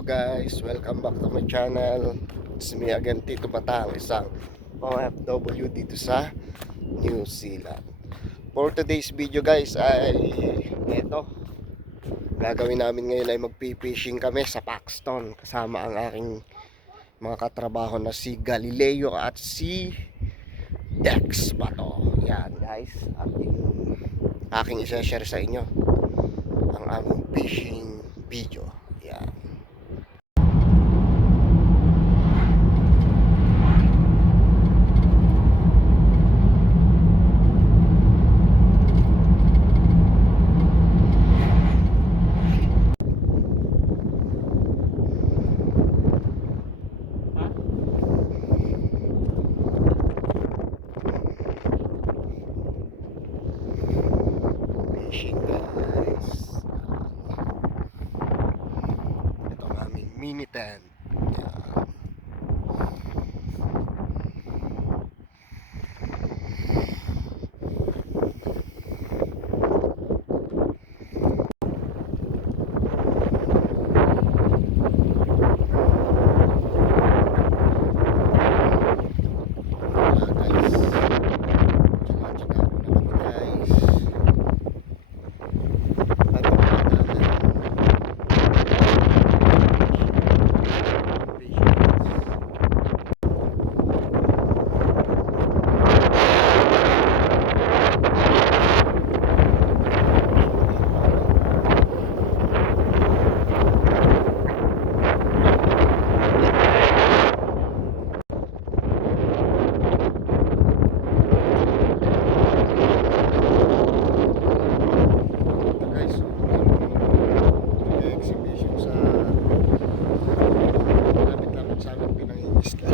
Guys, welcome back to my channel. It's me again, Tito Batang, isang OFW dito sa New Zealand. For today's video guys ay eto. Gagawin namin ngayon ay magpi-fishing kami sa Paxton kasama ang aking mga katrabaho na si Galileo at si Dex Bato. Yan guys, aking, aking isa-share sa inyo ang aming fishing video. Yan. fishing guys. Ito ang aming mini tent. Yan. Wala, guys. Tsaka-tsaka ko na kami, guys. guys, exhibition sa lapit-lapit sa amin pinangingisla.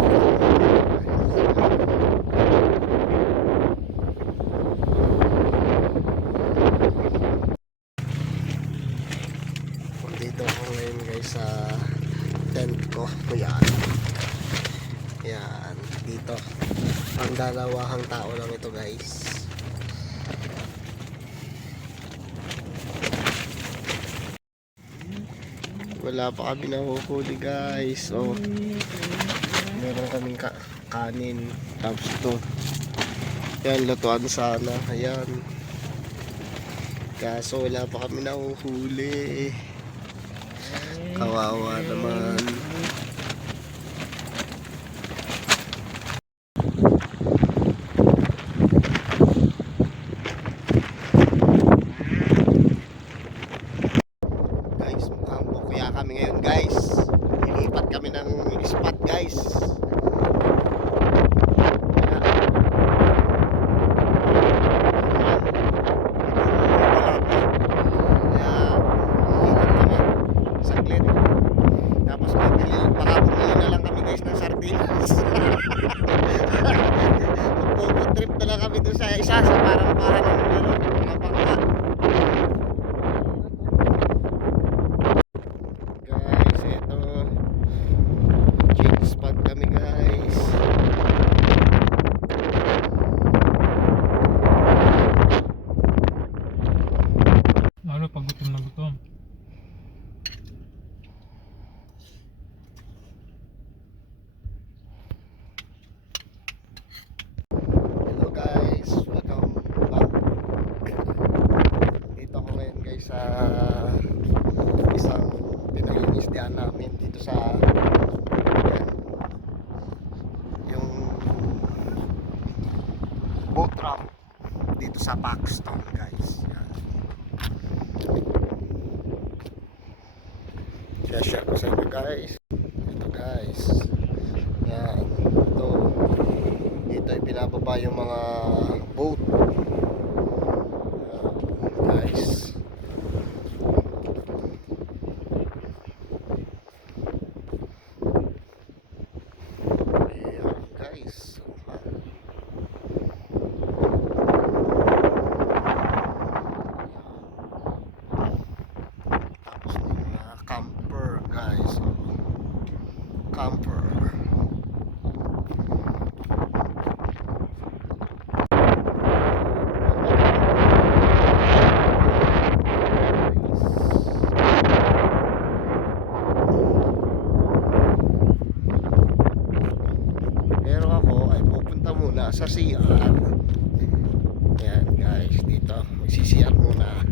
Dito ako ngayon guys sa tent ko. Yan. Yan. Dito. Ang dalawahang tao lang ito guys. Wala pa kami nahuhuli guys. So, meron kaming ka kanin. Tapos ito. Yan, lutuan sana. Ayan. Kaso wala pa kami nahuhuli. Kawawa naman. Kami ngayon guys. Ilipat kami ng spot guys. Saglit. Tapos bibili, baka bumili na lang kami guys ng sardinas. Magpo-food trip na lang kami doon sa isa sa parang bahan ng ano, mga bangka. Guys, ito. Chick spot kami guys. Lalo pag gutom na gutom. Hello guys, welcome back. Dito guys sa isang pinangingisdihan namin dito sa yung boat ramp dito sa Paxton guys. Yan. Share ko sa inyo guys. Ito guys. Yan. Ito dito ay pinababa yung mga boat camper. Pero ako ay pupunta muna sa CR. Ayan guys, dito. Magsisiyar muna.